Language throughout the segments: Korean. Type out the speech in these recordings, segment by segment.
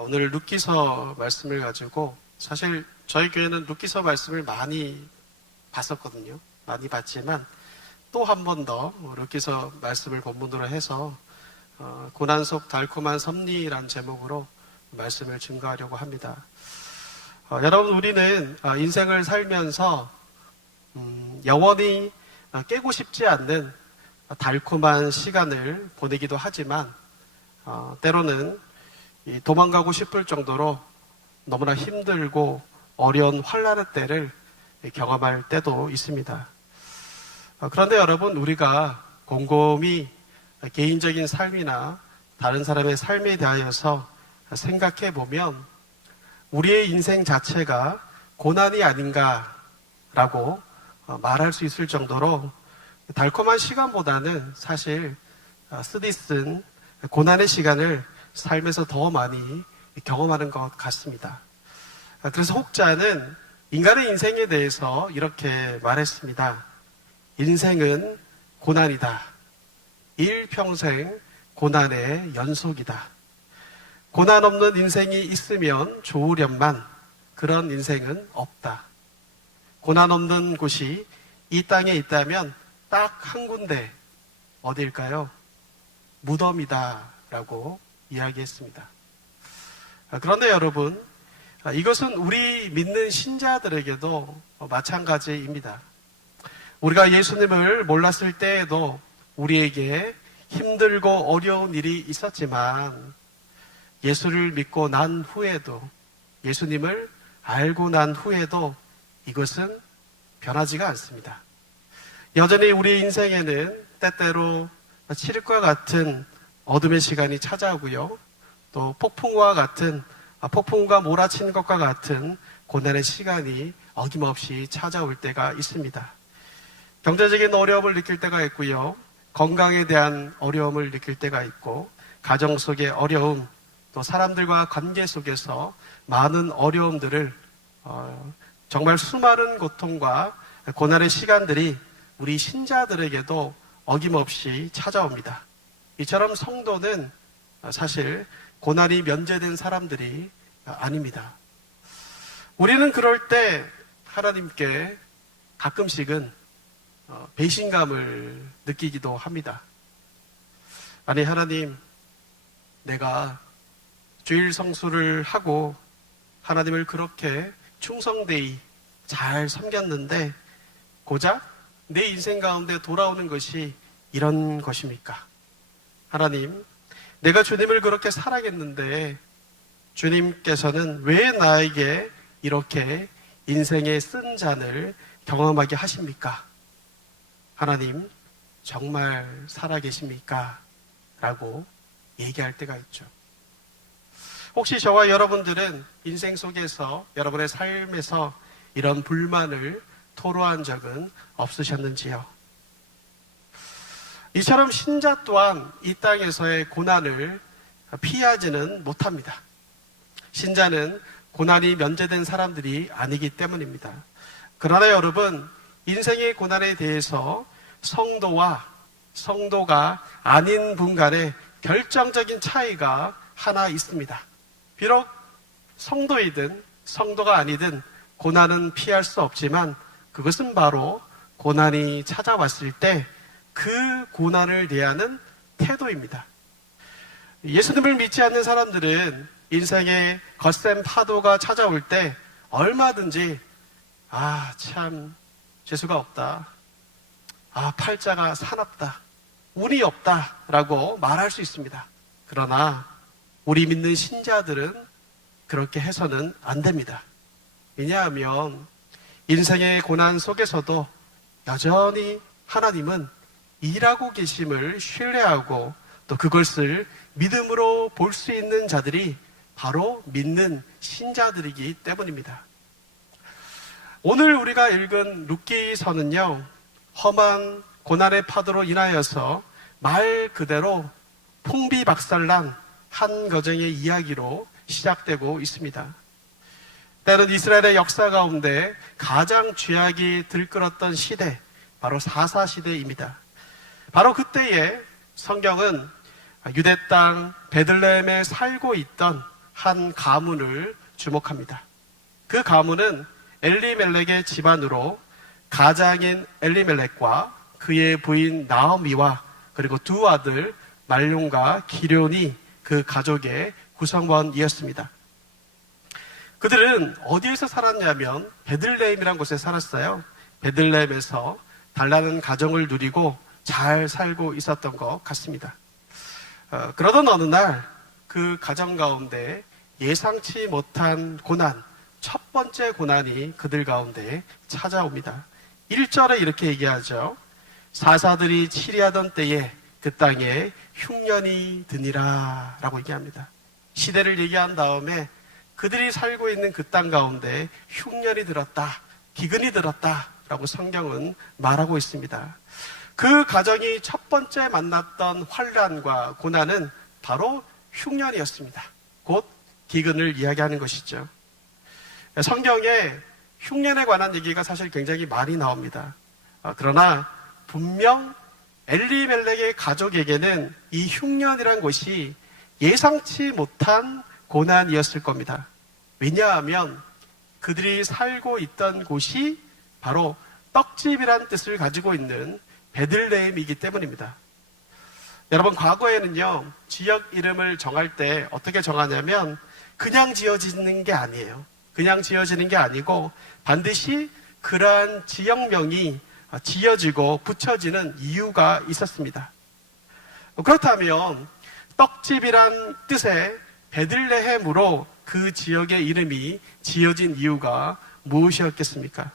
오늘 룻기서 말씀을 가지고 사실 저희 교회는 룻기서 말씀을 많이 봤었거든요. 많이 봤지만 또 한 번 더 룻기서 말씀을 본문으로 해서 고난 속 달콤한 섭리란 제목으로 말씀을 증거하려고 합니다. 여러분, 우리는 인생을 살면서 영원히 깨고 싶지 않는 달콤한 시간을 보내기도 하지만 때로는 도망가고 싶을 정도로 너무나 힘들고 어려운 환난의 때를 경험할 때도 있습니다. 그런데 여러분, 우리가 곰곰이 개인적인 삶이나 다른 사람의 삶에 대하여서 생각해 보면 우리의 인생 자체가 고난이 아닌가라고 말할 수 있을 정도로 달콤한 시간보다는 사실 쓰디쓴 고난의 시간을 삶에서 더 많이 경험하는 것 같습니다. 그래서 혹자는 인간의 인생에 대해서 이렇게 말했습니다. 인생은 고난이다. 일평생 고난의 연속이다. 고난 없는 인생이 있으면 좋으련만 그런 인생은 없다. 고난 없는 곳이 이 땅에 있다면 딱 한 군데, 어디일까요? 무덤이다 라고 이야기했습니다. 그런데 여러분, 이것은 우리 믿는 신자들에게도 마찬가지입니다. 우리가 예수님을 몰랐을 때에도 우리에게 힘들고 어려운 일이 있었지만 예수를 믿고 난 후에도, 예수님을 알고 난 후에도 이것은 변하지가 않습니다. 여전히 우리 인생에는 때때로 칠흑과 같은 어둠의 시간이 찾아오고요. 또 폭풍과 몰아치는 것과 같은 고난의 시간이 어김없이 찾아올 때가 있습니다. 경제적인 어려움을 느낄 때가 있고요. 건강에 대한 어려움을 느낄 때가 있고, 가정 속의 어려움, 또 사람들과 관계 속에서 많은 어려움들을 정말 수많은 고통과 고난의 시간들이 우리 신자들에게도 어김없이 찾아옵니다. 이처럼 성도는 사실 고난이 면제된 사람들이 아닙니다. 우리는 그럴 때 하나님께 가끔씩은 배신감을 느끼기도 합니다. 아니, 하나님, 내가 주일 성수를 하고 하나님을 그렇게 충성되이 잘 섬겼는데 고작 내 인생 가운데 돌아오는 것이 이런 것입니까? 하나님, 내가 주님을 그렇게 사랑했는데 주님께서는 왜 나에게 이렇게 인생의 쓴 잔을 경험하게 하십니까? 하나님, 정말 살아계십니까? 라고 얘기할 때가 있죠. 혹시 저와 여러분들은 인생 속에서, 여러분의 삶에서 이런 불만을 토로한 적은 없으셨는지요? 이처럼 신자 또한 이 땅에서의 고난을 피하지는 못합니다. 신자는 고난이 면제된 사람들이 아니기 때문입니다. 그러나 여러분, 인생의 고난에 대해서 성도가 아닌 분 간에 결정적인 차이가 하나 있습니다. 비록 성도이든 성도가 아니든 고난은 피할 수 없지만 그것은 바로 고난이 찾아왔을 때 그 고난을 대하는 태도입니다. 예수님을 믿지 않는 사람들은 인생의 거센 파도가 찾아올 때 얼마든지 참 재수가 없다, 팔자가 사납다, 운이 없다 라고 말할 수 있습니다. 그러나 우리 믿는 신자들은 그렇게 해서는 안 됩니다. 왜냐하면 인생의 고난 속에서도 여전히 하나님은 일하고 계심을 신뢰하고 또 그것을 믿음으로 볼 수 있는 자들이 바로 믿는 신자들이기 때문입니다. 오늘 우리가 읽은 룻기서는요, 험한 고난의 파도로 인하여서 말 그대로 풍비박살난 한 가정의 이야기로 시작되고 있습니다. 때는 이스라엘의 역사 가운데 가장 죄악이 들끓었던 시대, 바로 사사시대입니다. 바로 그때에 성경은 유대 땅 베들레헴에 살고 있던 한 가문을 주목합니다. 그 가문은 엘리멜렉의 집안으로 가장인 엘리멜렉과 그의 부인 나오미와 그리고 두 아들 말론과 기련이 그 가족의 구성원이었습니다. 그들은 어디에서 살았냐면 베들레헴이라는 곳에 살았어요. 베들레헴에서 단란한 가정을 누리고 잘 살고 있었던 것 같습니다. 그러던 어느 날 그 가정 가운데 예상치 못한 고난, 첫 번째 고난이 그들 가운데 찾아옵니다. 1절에 이렇게 얘기하죠. 사사들이 치리하던 때에 그 땅에 흉년이 드니라 라고 얘기합니다. 시대를 얘기한 다음에 그들이 살고 있는 그 땅 가운데 흉년이 들었다, 기근이 들었다 라고 성경은 말하고 있습니다. 그 가정이 첫 번째 만났던 환난과 고난은 바로 흉년이었습니다. 곧 기근을 이야기하는 것이죠. 성경에 흉년에 관한 얘기가 사실 굉장히 많이 나옵니다. 그러나 분명 엘리멜렉의 가족에게는 이 흉년이란 것이 예상치 못한 고난이었을 겁니다. 왜냐하면 그들이 살고 있던 곳이 바로 떡집이란 뜻을 가지고 있는 베들레헴이기 때문입니다. 여러분, 과거에는요, 지역 이름을 정할 때 어떻게 정하냐면 그냥 지어지는 게 아니에요. 그냥 지어지는 게 아니고 반드시 그러한 지역명이 지어지고 붙여지는 이유가 있었습니다. 그렇다면 떡집이란 뜻의 베들레헴으로 그 지역의 이름이 지어진 이유가 무엇이었겠습니까?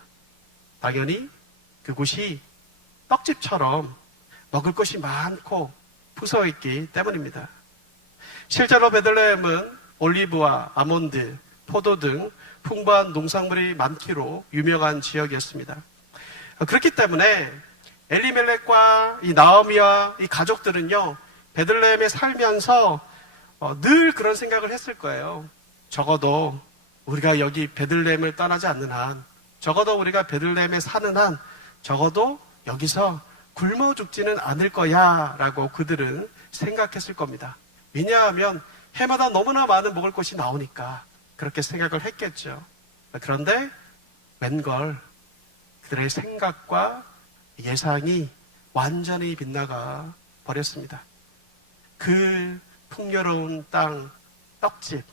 당연히 그곳이 떡집처럼 먹을 것이 많고 부서있기 때문입니다. 실제로 베들레헴은 올리브와 아몬드, 포도 등 풍부한 농산물이 많기로 유명한 지역이었습니다. 그렇기 때문에 엘리멜렉과 이 나오미와 이 가족들은요, 베들레헴에 살면서 늘 그런 생각을 했을 거예요. 적어도 우리가 여기 베들레헴을 떠나지 않는 한, 적어도 우리가 베들레헴에 사는 한, 적어도 여기서 굶어 죽지는 않을 거야 라고 그들은 생각했을 겁니다. 왜냐하면 해마다 너무나 많은 먹을 것이 나오니까 그렇게 생각을 했겠죠. 그런데 웬걸 그들의 생각과 예상이 완전히 빗나가 버렸습니다. 그 풍요로운 땅, 떡집,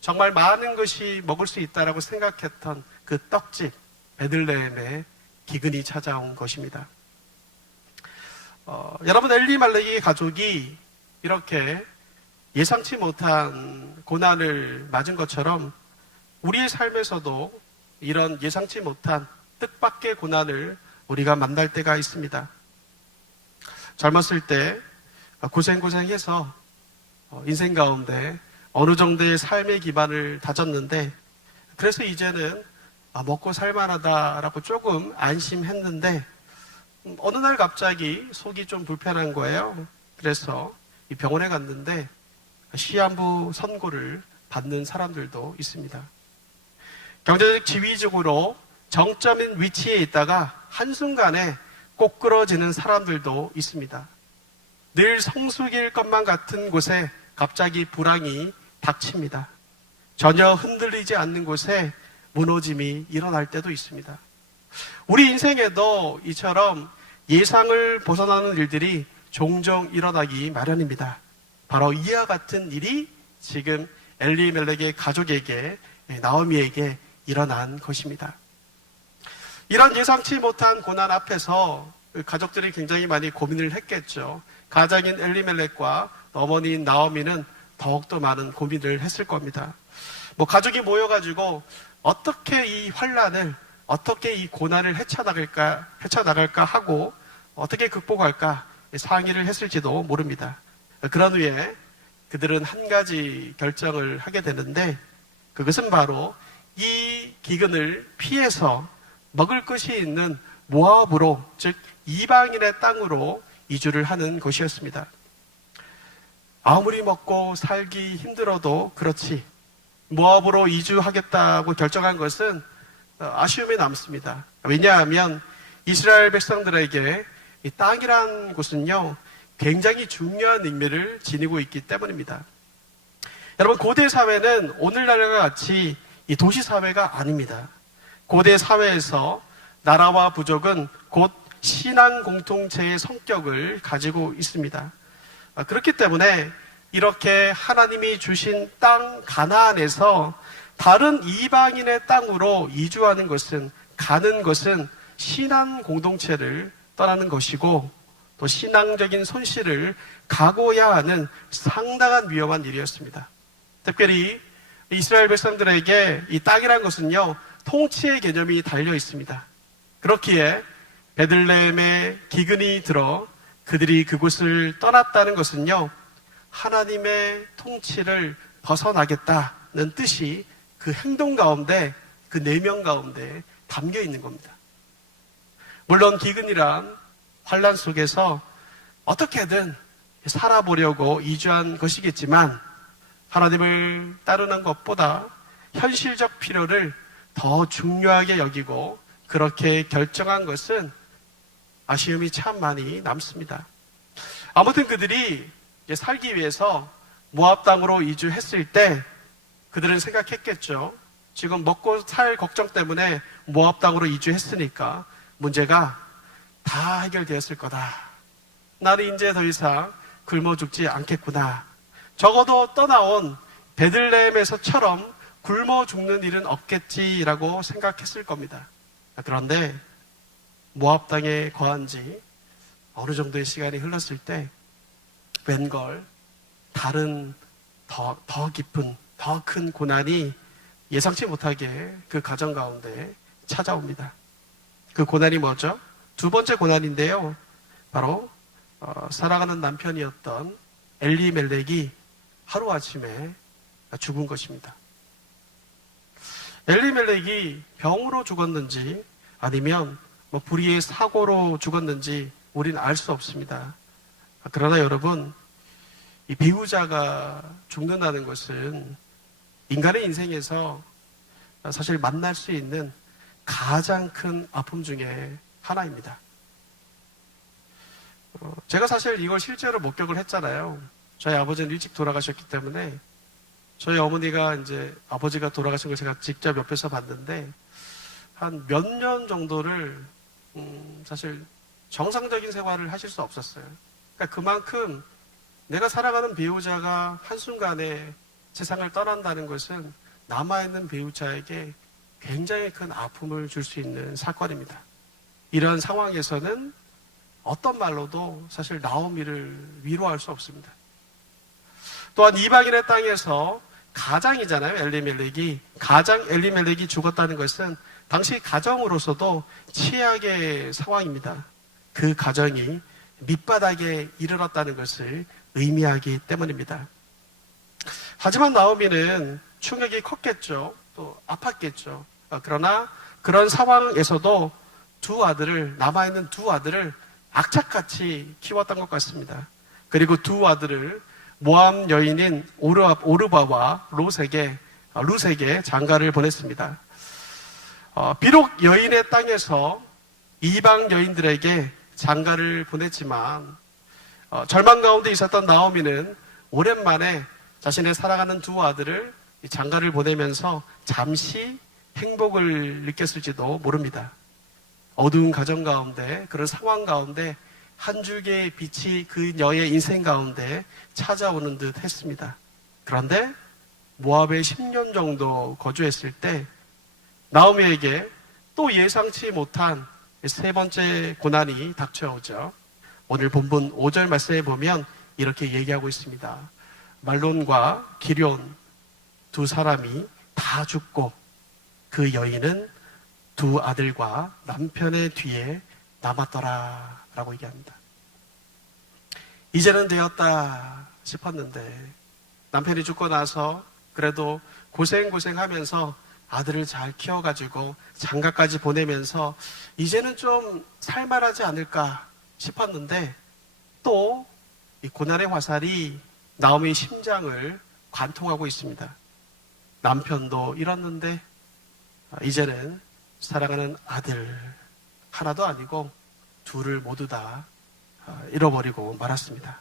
정말 많은 것이 먹을 수 있다라고 생각했던 그 떡집, 베들레헴에 기근이 찾아온 것입니다. 여러분, 엘리멜렉의 가족이 이렇게 예상치 못한 고난을 맞은 것처럼 우리의 삶에서도 이런 예상치 못한 뜻밖의 고난을 우리가 만날 때가 있습니다. 젊었을 때 고생해서 인생 가운데 어느 정도의 삶의 기반을 다졌는데, 그래서 이제는 먹고 살만하다라고 조금 안심했는데 어느 날 갑자기 속이 좀 불편한 거예요. 그래서 이 병원에 갔는데 시한부 선고를 받는 사람들도 있습니다. 경제적 지위적으로 정점인 위치에 있다가 한순간에 꼬꾸러지는 사람들도 있습니다. 늘 성숙일 것만 같은 곳에 갑자기 불황이 닥칩니다. 전혀 흔들리지 않는 곳에 무너짐이 일어날 때도 있습니다. 우리 인생에도 이처럼 예상을 벗어나는 일들이 종종 일어나기 마련입니다. 바로 이와 같은 일이 지금 엘리멜렉의 가족에게, 나오미에게 일어난 것입니다. 이런 예상치 못한 고난 앞에서 가족들이 굉장히 많이 고민을 했겠죠. 가장인 엘리멜렉과 어머니인 나오미는 더욱더 많은 고민을 했을 겁니다. 가족이 모여가지고 어떻게 이 환난을, 어떻게 이 고난을 헤쳐나갈까 하고 어떻게 극복할까 상의를 했을지도 모릅니다. 그런 후에 그들은 한 가지 결정을 하게 되는데, 그것은 바로 이 기근을 피해서 먹을 것이 있는 모압으로, 즉 이방인의 땅으로 이주를 하는 것이었습니다. 아무리 먹고 살기 힘들어도 그렇지 모압으로 이주하겠다고 결정한 것은 아쉬움이 남습니다. 왜냐하면 이스라엘 백성들에게 이 땅이란 곳은요, 굉장히 중요한 의미를 지니고 있기 때문입니다. 여러분, 고대 사회는 오늘날과 같이 이 도시 사회가 아닙니다. 고대 사회에서 나라와 부족은 곧 신앙 공동체의 성격을 가지고 있습니다. 그렇기 때문에 이렇게 하나님이 주신 땅 가나안에서 다른 이방인의 땅으로 이주하는 것은, 가는 것은 신앙 공동체를 떠나는 것이고 또 신앙적인 손실을 각오해야 하는 상당한 위험한 일이었습니다. 특별히 이스라엘 백성들에게 이 땅이란 것은요, 통치의 개념이 달려 있습니다. 그렇기에 베들레헴에 기근이 들어 그들이 그곳을 떠났다는 것은요, 하나님의 통치를 벗어나겠다는 뜻이 그 행동 가운데, 그 내면 가운데 담겨 있는 겁니다. 물론 기근이란 환란 속에서 어떻게든 살아보려고 이주한 것이겠지만 하나님을 따르는 것보다 현실적 필요를 더 중요하게 여기고 그렇게 결정한 것은 아쉬움이 참 많이 남습니다. 아무튼 그들이 살기 위해서 모압 땅으로 이주했을 때 그들은 생각했겠죠. 지금 먹고 살 걱정 때문에 모압 땅으로 이주했으니까 문제가 다 해결되었을 거다. 나는 이제 더 이상 굶어 죽지 않겠구나. 적어도 떠나온 베들레헴에서처럼 굶어 죽는 일은 없겠지라고 생각했을 겁니다. 그런데 모압 땅에 거한 지 어느 정도의 시간이 흘렀을 때 웬걸 다른 더 깊은, 더 큰 고난이 예상치 못하게 그 가정 가운데 찾아옵니다. 그 고난이 뭐죠? 두 번째 고난인데요. 바로 사랑하는 남편이었던 엘리멜렉이 하루아침에 죽은 것입니다. 엘리멜렉이 병으로 죽었는지 아니면 불의의 사고로 죽었는지 우리는 알 수 없습니다. 그러나 여러분, 이 배우자가 죽는다는 것은 인간의 인생에서 사실 만날 수 있는 가장 큰 아픔 중에 하나입니다. 제가 사실 이걸 실제로 목격을 했잖아요. 저희 아버지는 일찍 돌아가셨기 때문에 저희 어머니가 이제 아버지가 돌아가신 걸 제가 직접 옆에서 봤는데 한 몇 년 정도를 사실 정상적인 생활을 하실 수 없었어요. 그러니까 그만큼 내가 사랑하는 배우자가 한순간에 세상을 떠난다는 것은 남아있는 배우자에게 굉장히 큰 아픔을 줄 수 있는 사건입니다. 이런 상황에서는 어떤 말로도 사실 나오미를 위로할 수 없습니다. 또한 이방인의 땅에서 가장이잖아요. 엘리멜렉이 죽었다는 것은 당시 가정으로서도 최악의 상황입니다. 그 가정이 밑바닥에 이르렀다는 것을 의미하기 때문입니다. 하지만 나오미는 충격이 컸겠죠. 또 아팠겠죠. 그러나 그런 상황에서도 남아있는 두 아들을 악착같이 키웠던 것 같습니다. 그리고 두 아들을 모압 여인인 오르바와 룻에게 장가를 보냈습니다. 비록 여인의 땅에서 이방 여인들에게 장가를 보냈지만 절망 가운데 있었던 나오미는 오랜만에 자신의 사랑하는 두 아들을 장가를 보내면서 잠시 행복을 느꼈을지도 모릅니다. 어두운 가정 가운데, 그런 상황 가운데 한 줄기의 빛이 그녀의 인생 가운데 찾아오는 듯 했습니다. 그런데 모압에 10년 정도 거주했을 때 나오미에게 또 예상치 못한 세 번째 고난이 닥쳐오죠. 오늘 본문 5절 말씀에 보면 이렇게 얘기하고 있습니다. 말론과 기럨 두 사람이 다 죽고 그 여인은 두 아들과 남편의 뒤에 남았더라 라고 얘기합니다. 이제는 되었다 싶었는데 남편이 죽고 나서 그래도 고생하면서 아들을 잘 키워가지고 장가까지 보내면서 이제는 좀 살만하지 않을까 싶었는데 또 이 고난의 화살이 나오미의 심장을 관통하고 있습니다. 남편도 잃었는데 이제는 사랑하는 아들 하나도 아니고 둘을 모두 다 잃어버리고 말았습니다.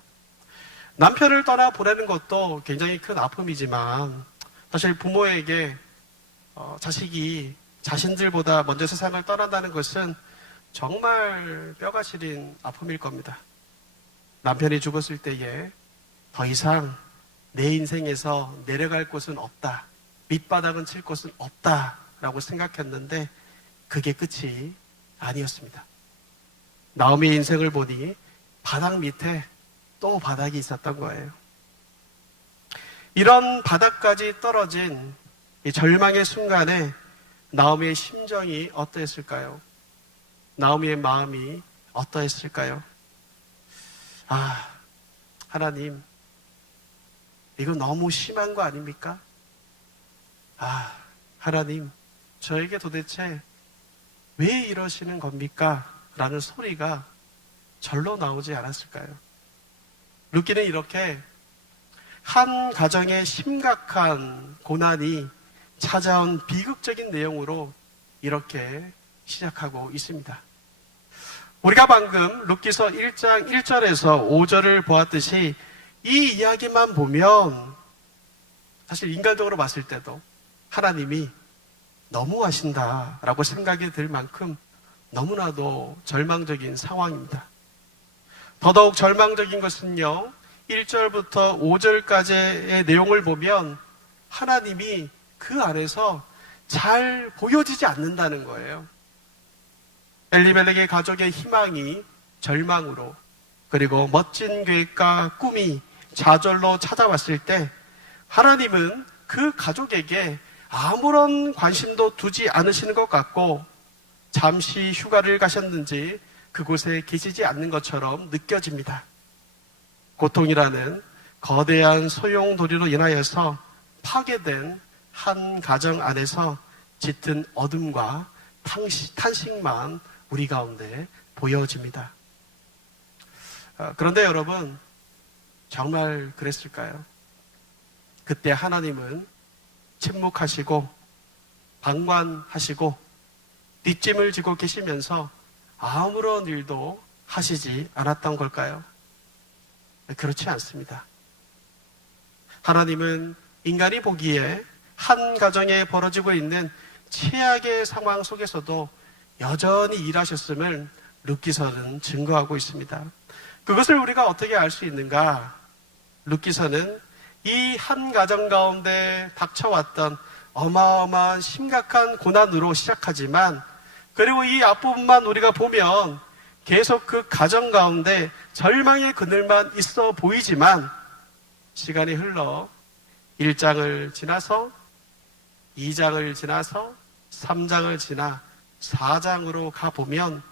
남편을 떠나 보내는 것도 굉장히 큰 아픔이지만 사실 부모에게 자식이 자신들보다 먼저 세상을 떠난다는 것은 정말 뼈가 시린 아픔일 겁니다. 남편이 죽었을 때에 더 이상 내 인생에서 내려갈 곳은 없다. 밑바닥은 칠 곳은 없다라고 생각했는데 그게 끝이 아니었습니다. 나오미의 인생을 보니 바닥 밑에 또 바닥이 있었던 거예요. 이런 바닥까지 떨어진 이 절망의 순간에 나오미의 심정이 어떠했을까요? 나오미의 마음이 어떠했을까요? 아, 하나님, 이거 너무 심한 거 아닙니까? 아, 하나님, 저에게 도대체 왜 이러시는 겁니까? 라는 소리가 절로 나오지 않았을까요? 룻기는 이렇게 한 가정의 심각한 고난이 찾아온 비극적인 내용으로 이렇게 시작하고 있습니다. 우리가 방금 룻기서 1장 1절에서 5절을 보았듯이 이 이야기만 보면 사실 인간적으로 봤을 때도 하나님이 너무하신다라고 생각이 들 만큼 너무나도 절망적인 상황입니다. 더더욱 절망적인 것은요, 1절부터 5절까지의 내용을 보면 하나님이 그 안에서 잘 보여지지 않는다는 거예요. 엘리멜렉의 가족의 희망이 절망으로, 그리고 멋진 계획과 꿈이 좌절로 찾아왔을 때 하나님은 그 가족에게 아무런 관심도 두지 않으시는 것 같고 잠시 휴가를 가셨는지 그곳에 계시지 않는 것처럼 느껴집니다. 고통이라는 거대한 소용돌이로 인하여서 파괴된 한 가정 안에서 짙은 어둠과 탄식만 우리 가운데 보여집니다. 그런데 여러분, 정말 그랬을까요? 그때 하나님은 침묵하시고 방관하시고 뒷짐을 지고 계시면서 아무런 일도 하시지 않았던 걸까요? 그렇지 않습니다. 하나님은 인간이 보기에 한 가정에 벌어지고 있는 최악의 상황 속에서도 여전히 일하셨음을 룻기서는 증거하고 있습니다. 그것을 우리가 어떻게 알 수 있는가? 룻기서는 이 한 가정 가운데 닥쳐왔던 어마어마한 심각한 고난으로 시작하지만, 그리고 이 앞부분만 우리가 보면 계속 그 가정 가운데 절망의 그늘만 있어 보이지만, 시간이 흘러 1장을 지나서 2장을 지나서 3장을 지나 4장으로 가보면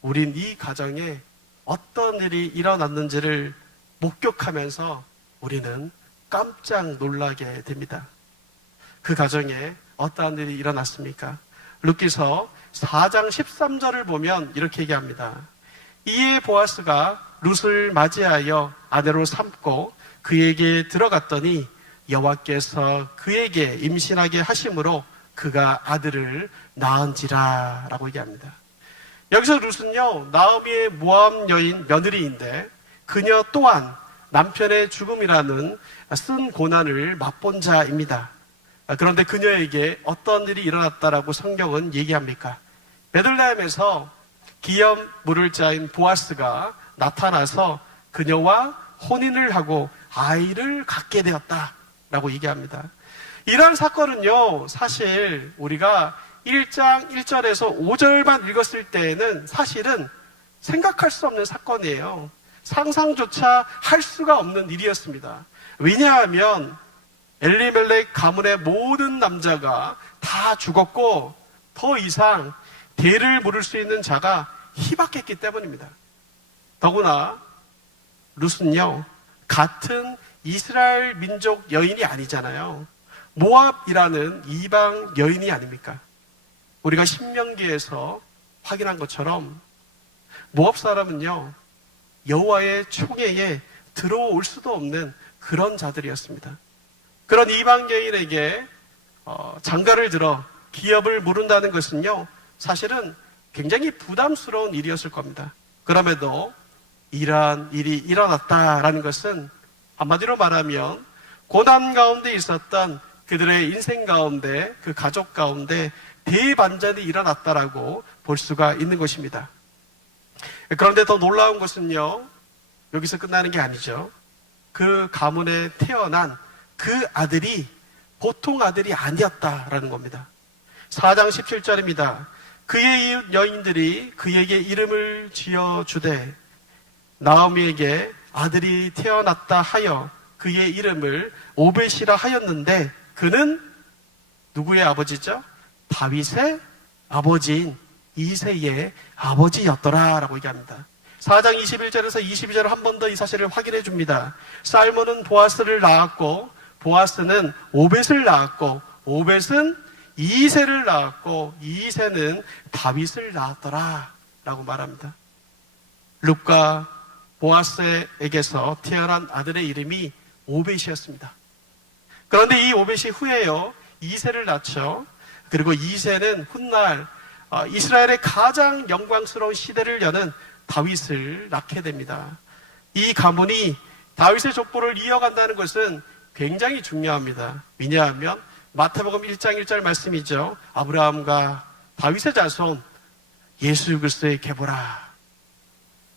우린 이 가정에 어떤 일이 일어났는지를 목격하면서 우리는 깜짝 놀라게 됩니다. 그 가정에 어떠한 일이 일어났습니까? 룻기서 4장 13절을 보면 이렇게 얘기합니다. 이에 보아스가 룻을 맞이하여 아내로 삼고 그에게 들어갔더니 여호와께서 그에게 임신하게 하심으로 그가 아들을 낳은지라 라고 얘기합니다. 여기서 룻은요, 나오미의 모함 여인 며느리인데 그녀 또한 남편의 죽음이라는 쓴 고난을 맛본 자입니다. 그런데 그녀에게 어떤 일이 일어났다라고 성경은 얘기합니까? 베들레헴에서 기업 물을 자인 보아스가 나타나서 그녀와 혼인을 하고 아이를 갖게 되었다라고 얘기합니다. 이러한 사건은요, 사실 우리가 1장 1절에서 5절만 읽었을 때에는 사실은 생각할 수 없는 사건이에요. 상상조차 할 수가 없는 일이었습니다. 왜냐하면 엘리멜렉 가문의 모든 남자가 다 죽었고 더 이상 대를 물을 수 있는 자가 희박했기 때문입니다. 더구나 룻은요, 같은 이스라엘 민족 여인이 아니잖아요. 모압이라는 이방 여인이 아닙니까? 우리가 신명기에서 확인한 것처럼 모압 사람은요, 여호와의 총회에 들어올 수도 없는 그런 자들이었습니다. 그런 이방 여인에게 장가를 들어 기업을 물은다는 것은요, 사실은 굉장히 부담스러운 일이었을 겁니다. 그럼에도 이러한 일이 일어났다라는 것은 한마디로 말하면 고난 가운데 있었던 그들의 인생 가운데, 그 가족 가운데 대반전이 일어났다라고 볼 수가 있는 것입니다. 그런데 더 놀라운 것은요, 여기서 끝나는 게 아니죠. 그 가문에 태어난 그 아들이 보통 아들이 아니었다라는 겁니다. 4장 17절입니다. 그의 이웃 여인들이 그에게 이름을 지어주되 나오미에게 아들이 태어났다 하여 그의 이름을 오벳이라 하였는데 그는 누구의 아버지죠? 다윗의 아버지인 이새의 아버지였더라 라고 얘기합니다. 4장 21절에서 22절 한 번 더 이 사실을 확인해 줍니다. 살몬은 보아스를 낳았고 보아스는 오벳을 낳았고 오벳은 이새를 낳았고 이새는 다윗을 낳았더라 라고 말합니다. 룻과 보아스에게서 태어난 아들의 이름이 오벳이었습니다. 그런데 이 오벳이 후에요 이새를 낳죠. 그리고 이새는 훗날 이스라엘의 가장 영광스러운 시대를 여는 다윗을 낳게 됩니다. 이 가문이 다윗의 족보를 이어간다는 것은 굉장히 중요합니다. 왜냐하면 마태복음 1장 1절 말씀이죠. 아브라함과 다윗의 자손 예수 그리스도의 계보라.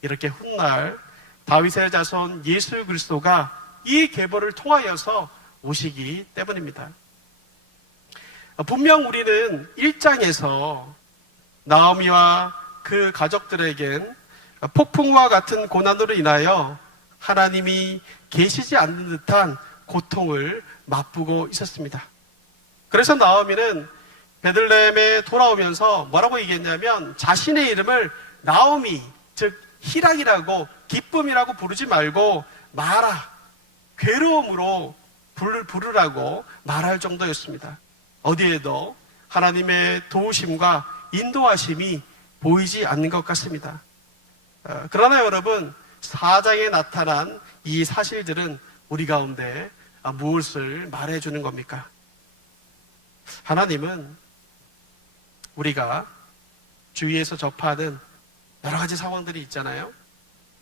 이렇게 훗날 다윗의 자손 예수 그리스도가 이 계보를 통하여서 오시기 때문입니다. 분명 우리는 1장에서 나오미와 그 가족들에겐 폭풍과 같은 고난으로 인하여 하나님이 계시지 않는 듯한 고통을 맛보고 있었습니다. 그래서 나오미는 베들레헴에 돌아오면서 뭐라고 얘기했냐면 자신의 이름을 나오미, 즉 희락이라고 기쁨이라고 부르지 말고 마라, 괴로움으로 부르라고 말할 정도였습니다. 어디에도 하나님의 도우심과 인도하심이 보이지 않는 것 같습니다. 그러나 여러분 4장에 나타난 이 사실들은 우리 가운데 무엇을 말해주는 겁니까? 하나님은 우리가 주위에서 접하는 여러 가지 상황들이 있잖아요.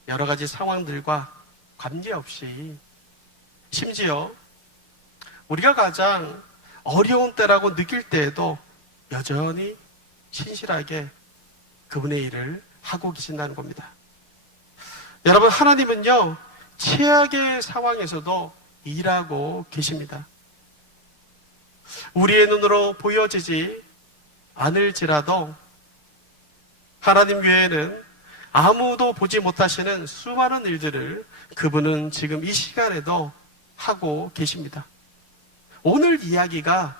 여러 가지 상황들과 관계없이 심지어 우리가 가장 어려운 때라고 느낄 때에도 여전히 신실하게 그분의 일을 하고 계신다는 겁니다. 여러분 하나님은요 최악의 상황에서도 일하고 계십니다. 우리의 눈으로 보여지지 않을지라도 하나님 외에는 아무도 보지 못하시는 수많은 일들을 그분은 지금 이 시간에도 하고 계십니다. 오늘 이야기가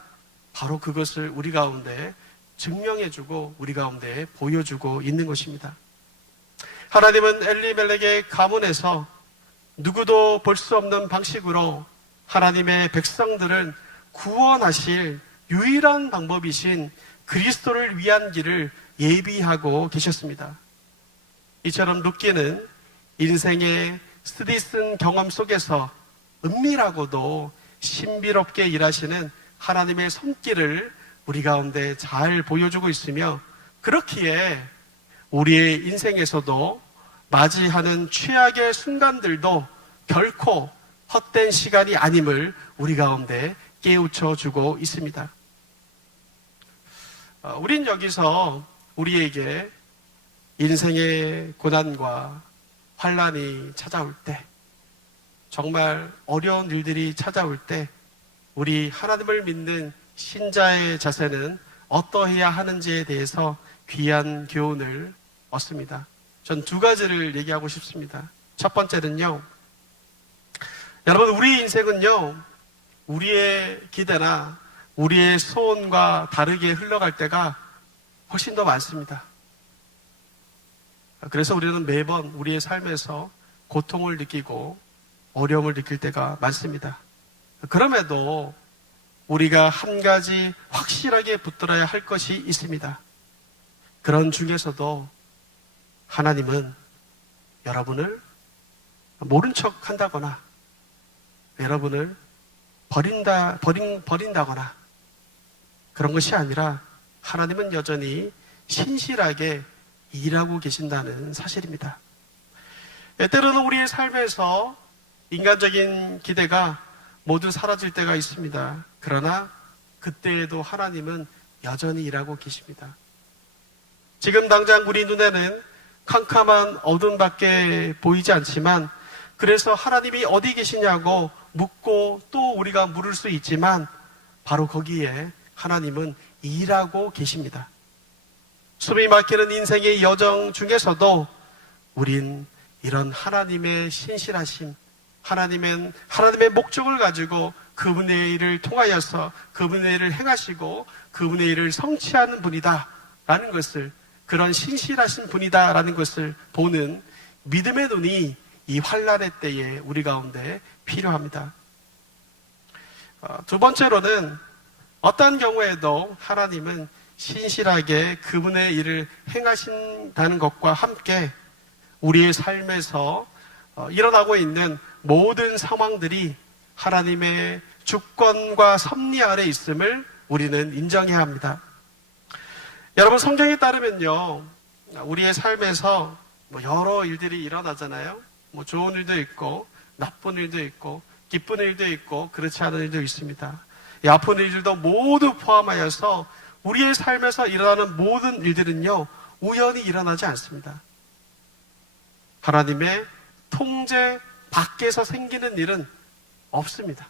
바로 그것을 우리 가운데 증명해주고 우리 가운데 보여주고 있는 것입니다. 하나님은 엘리멜렉의 가문에서 누구도 볼 수 없는 방식으로 하나님의 백성들을 구원하실 유일한 방법이신 그리스도를 위한 길을 예비하고 계셨습니다. 이처럼 룻기는 인생의 쓰디쓴 경험 속에서 은밀하고도 신비롭게 일하시는 하나님의 손길을 우리 가운데 잘 보여주고 있으며 그렇기에 우리의 인생에서도 맞이하는 최악의 순간들도 결코 헛된 시간이 아님을 우리 가운데 깨우쳐주고 있습니다. 우린 여기서 우리에게 인생의 고난과 환난이 찾아올 때 정말 어려운 일들이 찾아올 때 우리 하나님을 믿는 신자의 자세는 어떠해야 하는지에 대해서 귀한 교훈을 얻습니다. 전 두 가지를 얘기하고 싶습니다. 첫 번째는요, 여러분 우리 인생은요 우리의 기대나 우리의 소원과 다르게 흘러갈 때가 훨씬 더 많습니다. 그래서 우리는 매번 우리의 삶에서 고통을 느끼고 어려움을 느낄 때가 많습니다. 그럼에도 우리가 한 가지 확실하게 붙들어야 할 것이 있습니다. 그런 중에서도 하나님은 여러분을 모른 척 한다거나 여러분을 버린다거나 그런 것이 아니라 하나님은 여전히 신실하게 일하고 계신다는 사실입니다. 때로는 우리의 삶에서 인간적인 기대가 모두 사라질 때가 있습니다. 그러나 그때에도 하나님은 여전히 일하고 계십니다. 지금 당장 우리 눈에는 캄캄한 어둠밖에 보이지 않지만, 그래서 하나님이 어디 계시냐고 묻고 또 우리가 물을 수 있지만, 바로 거기에 하나님은 일하고 계십니다. 숨이 막히는 인생의 여정 중에서도 우린 이런 하나님의 신실하심, 하나님의 목적을 가지고 그분의 일을 통하여서 그분의 일을 행하시고 그분의 일을 성취하는 분이다라는 것을, 그런 신실하신 분이다라는 것을 보는 믿음의 눈이 이 환난의 때에 우리 가운데 필요합니다. 두 번째로는 어떤 경우에도 하나님은 신실하게 그분의 일을 행하신다는 것과 함께 우리의 삶에서 일어나고 있는 모든 상황들이 하나님의 주권과 섭리 아래 있음을 우리는 인정해야 합니다. 여러분, 성경에 따르면요, 우리의 삶에서 여러 일들이 일어나잖아요. 좋은 일도 있고 나쁜 일도 있고 기쁜 일도 있고 그렇지 않은 일도 있습니다. 이 아픈 일들도 모두 포함하여서 우리의 삶에서 일어나는 모든 일들은요, 우연히 일어나지 않습니다. 하나님의 통제 밖에서 생기는 일은 없습니다.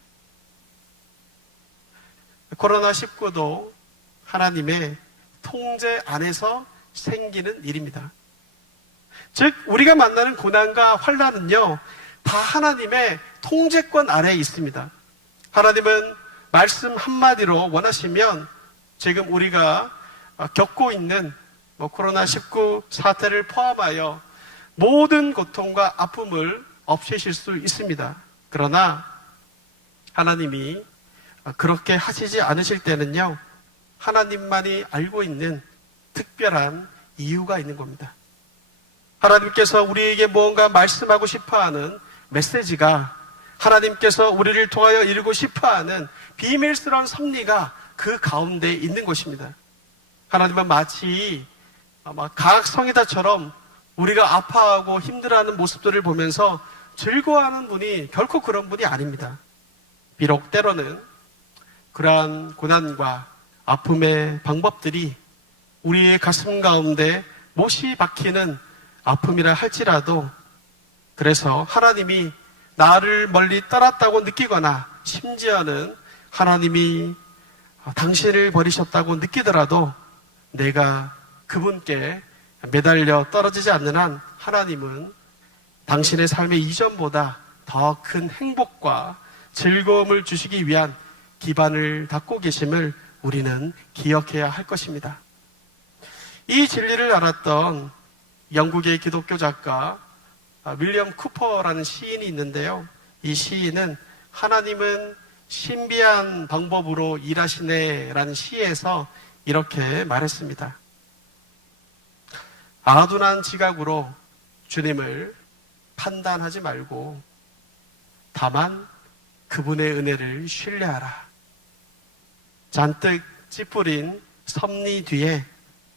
코로나19도 하나님의 통제 안에서 생기는 일입니다. 즉, 우리가 만나는 고난과 환난은요, 다 하나님의 통제권 아래에 있습니다. 하나님은 말씀 한마디로 원하시면 지금 우리가 겪고 있는 코로나19 사태를 포함하여 모든 고통과 아픔을 없애실 수 있습니다. 그러나 하나님이 그렇게 하시지 않으실 때는요, 하나님만이 알고 있는 특별한 이유가 있는 겁니다. 하나님께서 우리에게 무언가 말씀하고 싶어하는 메시지가, 하나님께서 우리를 통하여 이루고 싶어하는 비밀스러운 섭리가 그 가운데 있는 것입니다. 하나님은 마치 가학성이다처럼 우리가 아파하고 힘들어하는 모습들을 보면서 즐거워하는 분이 결코 그런 분이 아닙니다. 비록 때로는 그러한 고난과 아픔의 방법들이 우리의 가슴 가운데 못이 박히는 아픔이라 할지라도, 그래서 하나님이 나를 멀리 떠났다고 느끼거나 심지어는 하나님이 당신을 버리셨다고 느끼더라도 내가 그분께 매달려 떨어지지 않는 한 하나님은 당신의 삶의 이전보다 더 큰 행복과 즐거움을 주시기 위한 기반을 닦고 계심을 우리는 기억해야 할 것입니다. 이 진리를 알았던 영국의 기독교 작가 윌리엄 쿠퍼라는 시인이 있는데요. 이 시인은 하나님은 신비한 방법으로 일하시네 라는 시에서 이렇게 말했습니다. 아둔한 지각으로 주님을 판단하지 말고 다만 그분의 은혜를 신뢰하라. 잔뜩 찌푸린 섭리 뒤에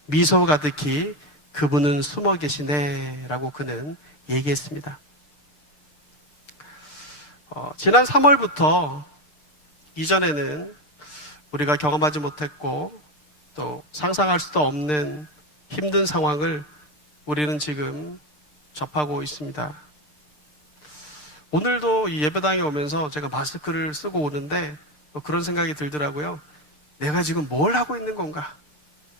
미소 가득히 그분은 숨어 계시네 라고 그는 얘기했습니다. 지난 3월부터 이전에는 우리가 경험하지 못했고 또 상상할 수도 없는 힘든 상황을 우리는 지금 접하고 있습니다. 오늘도 이 예배당에 오면서 제가 마스크를 쓰고 오는데 그런 생각이 들더라고요. 내가 지금 뭘 하고 있는 건가?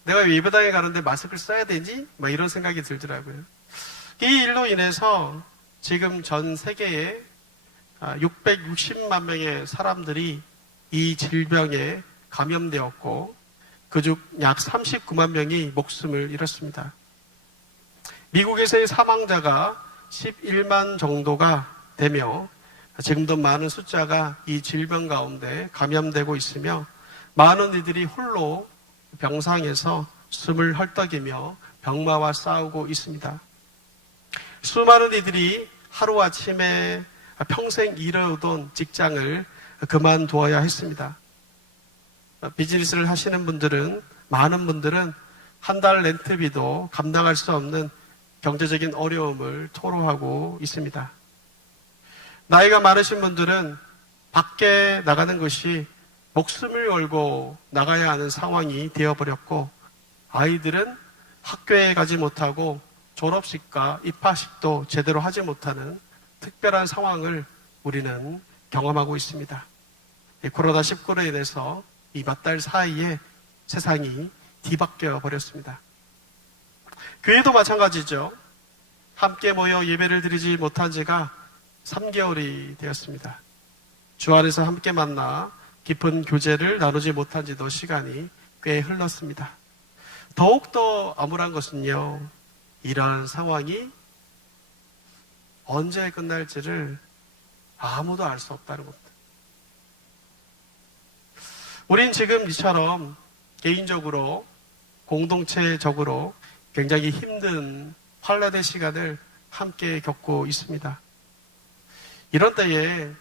내가 예배당에 가는데 마스크를 써야 되지? 이런 생각이 들더라고요. 이 일로 인해서 지금 전 세계에 660만 명의 사람들이 이 질병에 감염되었고 그중 약 39만 명이 목숨을 잃었습니다. 미국에서의 사망자가 11만 정도가 되며 지금도 많은 숫자가 이 질병 가운데 감염되고 있으며 많은 이들이 홀로 병상에서 숨을 헐떡이며 병마와 싸우고 있습니다. 수많은 이들이 하루아침에 평생 이뤄오던 직장을 그만두어야 했습니다. 비즈니스를 하시는 분들은, 많은 분들은 한 달 렌트비도 감당할 수 없는 경제적인 어려움을 토로하고 있습니다. 나이가 많으신 분들은 밖에 나가는 것이 목숨을 걸고 나가야 하는 상황이 되어버렸고, 아이들은 학교에 가지 못하고 졸업식과 입학식도 제대로 하지 못하는 특별한 상황을 우리는 경험하고 있습니다. 코로나19로 인해서 이 몇 달 사이에 세상이 뒤바뀌어 버렸습니다. 교회도 마찬가지죠. 함께 모여 예배를 드리지 못한 지가 3개월이 되었습니다. 주 안에서 함께 만나 깊은 교제를 나누지 못한 지도 시간이 꽤 흘렀습니다. 더욱더 암울한 것은요, 이러한 상황이 언제 끝날지를 아무도 알 수 없다는 겁니다. 우린 지금 이처럼 개인적으로, 공동체적으로 굉장히 힘든 환란의 시간을 함께 겪고 있습니다. 이런 때에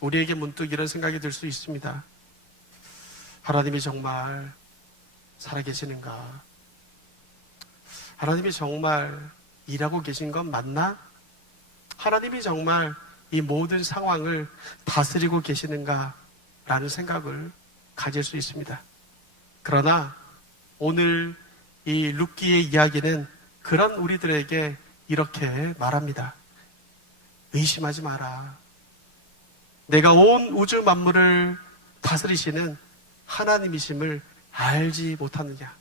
우리에게 문득 이런 생각이 들 수 있습니다. 하나님이 정말 살아계시는가? 하나님이 정말 일하고 계신 건 맞나? 하나님이 정말 이 모든 상황을 다스리고 계시는가? 라는 생각을 가질 수 있습니다. 그러나 오늘 이 룻기의 이야기는 그런 우리들에게 이렇게 말합니다. 의심하지 마라. 내가 온 우주 만물을 다스리시는 하나님이심을 알지 못하느냐.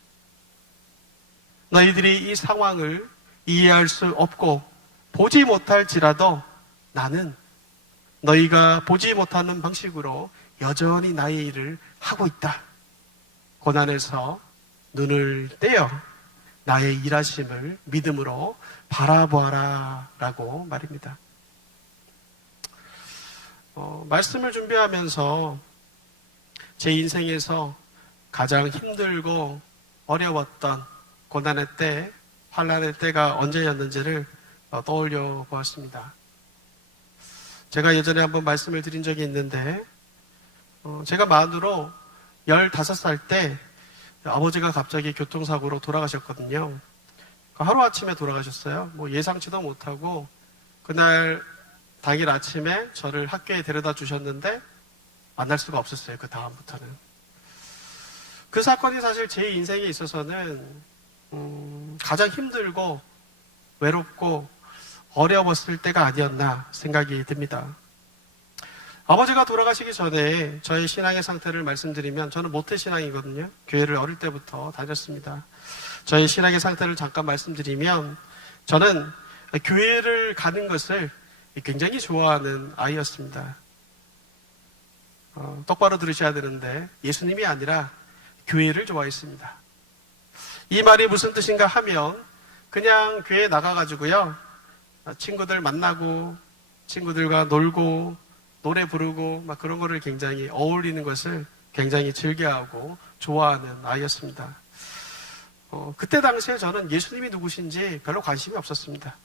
너희들이 이 상황을 이해할 수 없고 보지 못할지라도 나는 너희가 보지 못하는 방식으로 여전히 나의 일을 하고 있다. 고난에서 눈을 떼어 나의 일하심을 믿음으로 바라보아라 라고 말입니다. 말씀을 준비하면서 제 인생에서 가장 힘들고 어려웠던 고난의 때, 환난의 때가 언제였는지를 떠올려 보았습니다. 제가 예전에 한번 말씀을 드린 적이 있는데, 제가 만으로 15살 때 아버지가 갑자기 교통사고로 돌아가셨거든요. 하루아침에 돌아가셨어요. 예상치도 못하고 그날 당일 아침에 저를 학교에 데려다 주셨는데 만날 수가 없었어요. 그 다음부터는. 그 사건이 사실 제 인생에 있어서는 가장 힘들고 외롭고 어려웠을 때가 아니었나 생각이 듭니다. 아버지가 돌아가시기 전에 저의 신앙의 상태를 말씀드리면, 저는 모태신앙이거든요. 교회를 어릴 때부터 다녔습니다. 저의 신앙의 상태를 잠깐 말씀드리면, 저는 교회를 가는 것을 굉장히 좋아하는 아이였습니다. 똑바로 들으셔야 되는데 예수님이 아니라 교회를 좋아했습니다. 이 말이 무슨 뜻인가 하면, 그냥 교회에 나가가지고요, 친구들 만나고 친구들과 놀고 노래 부르고 막 그런 거를 굉장히 어울리는 것을 굉장히 즐겨하고 좋아하는 아이였습니다. 그때 당시에 저는 예수님이 누구신지 별로 관심이 없었습니다.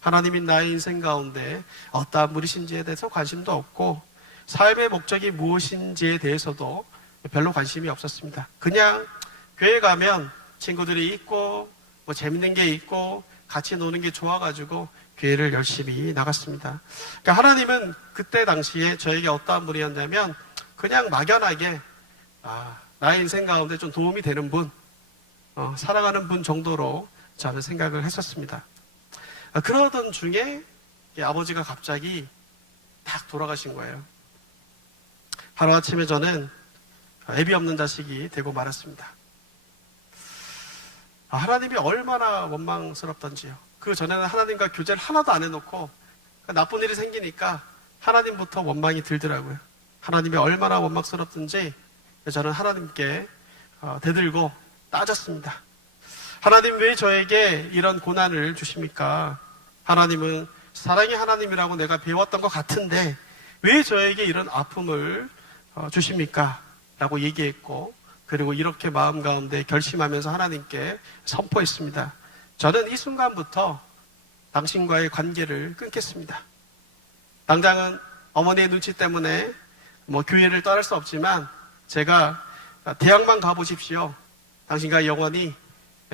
하나님이 나의 인생 가운데 어떠한 분이신지에 대해서 관심도 없고, 삶의 목적이 무엇인지에 대해서도 별로 관심이 없었습니다. 그냥 교회 가면 친구들이 있고 재밌는 게 있고 같이 노는 게 좋아가지고 교회를 열심히 나갔습니다. 그러니까 하나님은 그때 당시에 저에게 어떠한 분이었냐면, 그냥 막연하게 나의 인생 가운데 좀 도움이 되는 분, 살아가는 분 정도로 저는 생각을 했었습니다. 그러던 중에 아버지가 갑자기 딱 돌아가신 거예요. 하루아침에 저는 애비 없는 자식이 되고 말았습니다. 하나님이 얼마나 원망스럽던지요. 그 전에는 하나님과 교제를 하나도 안 해놓고 나쁜 일이 생기니까 하나님부터 원망이 들더라고요. 하나님이 얼마나 원망스럽든지 저는 하나님께 대들고 따졌습니다. 하나님, 왜 저에게 이런 고난을 주십니까? 하나님은 사랑의 하나님이라고 내가 배웠던 것 같은데 왜 저에게 이런 아픔을 주십니까? 라고 얘기했고, 그리고 이렇게 마음 가운데 결심하면서 하나님께 선포했습니다. 저는 이 순간부터 당신과의 관계를 끊겠습니다. 당장은 어머니의 눈치 때문에 교회를 떠날 수 없지만, 제가 대학만 가보십시오. 당신과 영원히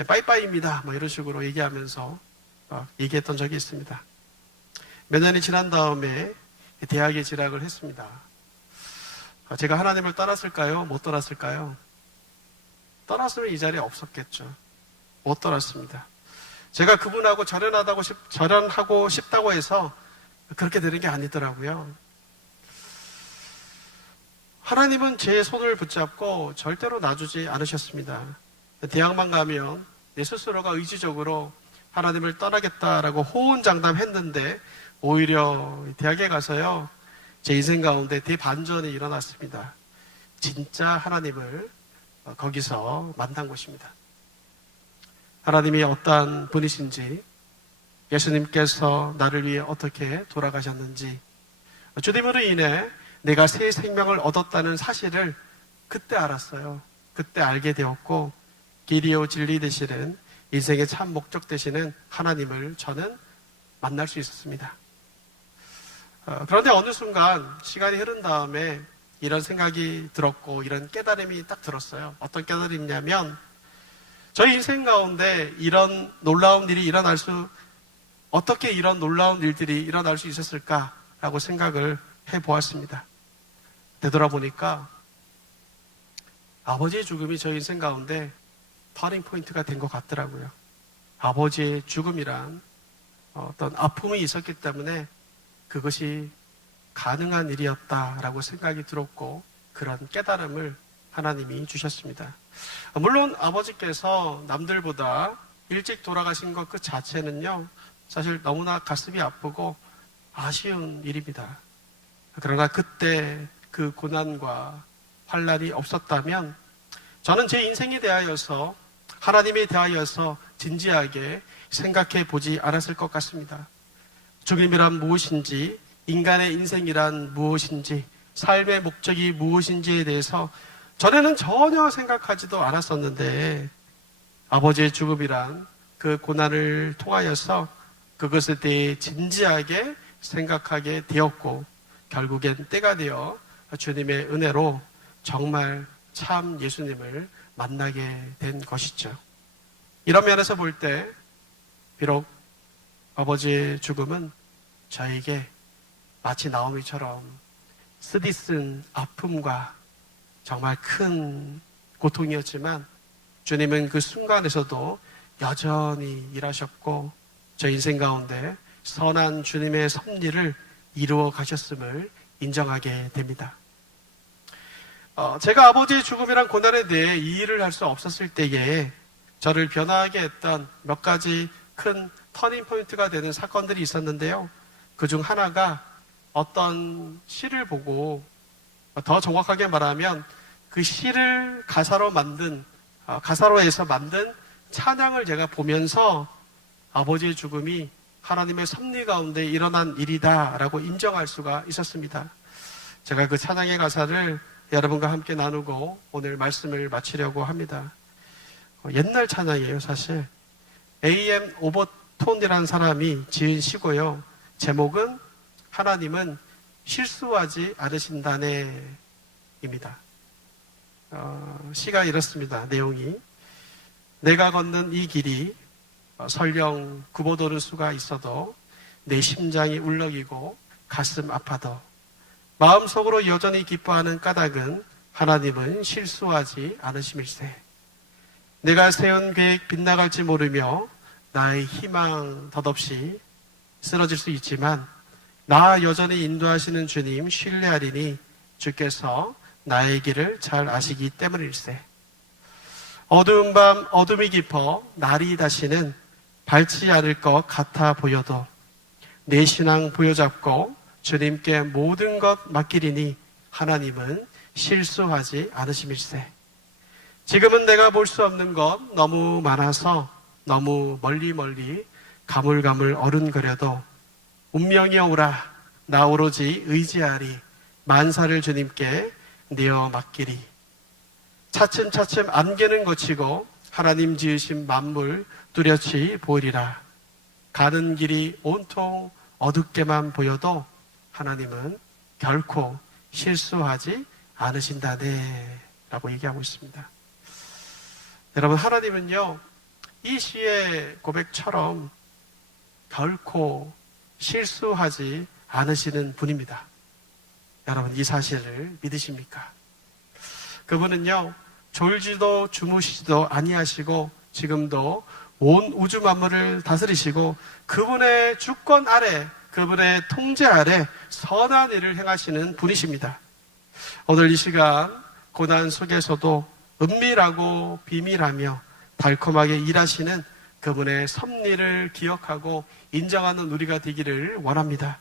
빠이빠이입니다. 이런 식으로 얘기하면서 얘기했던 적이 있습니다. 몇 년이 지난 다음에 대학에 진학을 했습니다. 제가 하나님을 떠났을까요? 못 떠났을까요? 떠났으면 이 자리에 없었겠죠. 못 떠났습니다. 제가 그분하고 절연하고 싶다고 해서 그렇게 되는 게 아니더라고요. 하나님은 제 손을 붙잡고 절대로 놔주지 않으셨습니다. 대학만 가면 내 스스로가 의지적으로 하나님을 떠나겠다라고 호언장담했는데 오히려 대학에 가서요, 제 인생 가운데 대반전이 일어났습니다. 진짜 하나님을 거기서 만난 것입니다. 하나님이 어떠한 분이신지, 예수님께서 나를 위해 어떻게 돌아가셨는지, 주님으로 인해 내가 새 생명을 얻었다는 사실을 그때 알았어요. 그때 알게 되었고, 길이요 진리 되시는 인생의 참 목적 되시는 하나님을 저는 만날 수 있었습니다. 그런데 어느 순간 시간이 흐른 다음에 이런 생각이 들었고 이런 깨달음이 딱 들었어요. 어떤 깨달음이냐면, 저희 인생 가운데 이런 놀라운 일이 어떻게 이런 놀라운 일들이 일어날 수 있었을까라고 생각을 해보았습니다. 되돌아보니까 아버지의 죽음이 저희 인생 가운데 터닝 포인트가 된 것 같더라고요. 아버지의 죽음이란 어떤 아픔이 있었기 때문에 그것이 가능한 일이었다라고 생각이 들었고, 그런 깨달음을 하나님이 주셨습니다. 물론 아버지께서 남들보다 일찍 돌아가신 것 그 자체는요, 사실 너무나 가슴이 아프고 아쉬운 일입니다. 그러나 그때 그 고난과 환난이 없었다면 저는 제 인생에 대하여서, 하나님에 대하여서 진지하게 생각해 보지 않았을 것 같습니다. 죽음이란 무엇인지, 인간의 인생이란 무엇인지, 삶의 목적이 무엇인지에 대해서 전에는 전혀 생각하지도 않았었는데, 아버지의 죽음이란 그 고난을 통하여서 그것에 대해 진지하게 생각하게 되었고, 결국엔 때가 되어 주님의 은혜로 정말 참 예수님을 만나게 된 것이죠. 이런 면에서 볼 때 비록 아버지의 죽음은 저에게 마치 나오미처럼 쓰디쓴 아픔과 정말 큰 고통이었지만, 주님은 그 순간에서도 여전히 일하셨고 저 인생 가운데 선한 주님의 섭리를 이루어 가셨음을 인정하게 됩니다. 제가 아버지의 죽음이란 고난에 대해 이해를 할 수 없었을 때에 저를 변화하게 했던 몇 가지 큰 터닝 포인트가 되는 사건들이 있었는데요. 그중 하나가 어떤 시를 보고, 더 정확하게 말하면 그 시를 가사로해서 만든 찬양을 제가 보면서 아버지의 죽음이 하나님의 섭리 가운데 일어난 일이다라고 인정할 수가 있었습니다. 제가 그 찬양의 가사를 여러분과 함께 나누고 오늘 말씀을 마치려고 합니다. 옛날 찬양이에요, 사실. A.M. 오버톤이라는 사람이 지은 시고요. 제목은 하나님은 실수하지 않으신다네입니다. 시가 이렇습니다. 내용이: 내가 걷는 이 길이 설령 굽어도는 수가 있어도 내 심장이 울렁이고 가슴 아파도 마음속으로 여전히 기뻐하는 까닭은 하나님은 실수하지 않으심일세. 내가 세운 계획 빗나갈지 모르며 나의 희망 덧없이 쓰러질 수 있지만 나 여전히 인도하시는 주님 신뢰하리니 주께서 나의 길을 잘 아시기 때문일세. 어두운 밤 어둠이 깊어 날이 다시는 밝지 않을 것 같아 보여도 내 신앙 부여잡고 주님께 모든 것 맡기리니 하나님은 실수하지 않으심일세. 지금은 내가 볼 수 없는 것 너무 많아서 너무 멀리 가물가물 어른거려도 운명이여 오라 나 오로지 의지하리 만사를 주님께 내어 맡기리. 차츰차츰 안개는 거치고 하나님 지으신 만물 뚜렷이 보이리라. 가는 길이 온통 어둡게만 보여도 하나님은 결코 실수하지 않으신다네 라고 얘기하고 있습니다. 여러분, 하나님은요 이 시의 고백처럼 결코 실수하지 않으시는 분입니다. 여러분 이 사실을 믿으십니까? 그분은요 졸지도 주무시지도 아니하시고 지금도 온 우주 만물을 다스리시고 그분의 주권 아래, 그분의 통제 아래 선한 일을 행하시는 분이십니다. 오늘 이 시간 고난 속에서도 은밀하고 비밀하며 달콤하게 일하시는 그분의 섭리를 기억하고 인정하는 우리가 되기를 원합니다.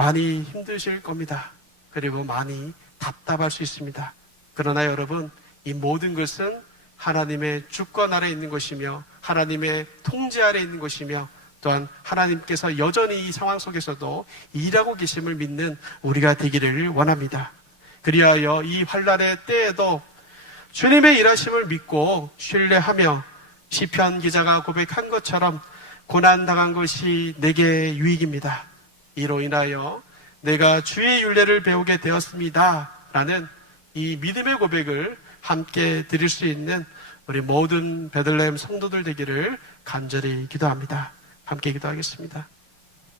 많이 힘드실 겁니다. 그리고 많이 답답할 수 있습니다. 그러나 여러분, 이 모든 것은 하나님의 주권 아래 있는 것이며 하나님의 통제 아래 있는 것이며 또한 하나님께서 여전히 이 상황 속에서도 일하고 계심을 믿는 우리가 되기를 원합니다. 그리하여 이 환난의 때에도 주님의 일하심을 믿고 신뢰하며 시편 기자가 고백한 것처럼 고난당한 것이 내게 유익입니다. 이로 인하여 내가 주의 율례를 배우게 되었습니다. 라는 이 믿음의 고백을 함께 드릴 수 있는 우리 모든 베들레헴 성도들 되기를 간절히 기도합니다. 함께 기도하겠습니다.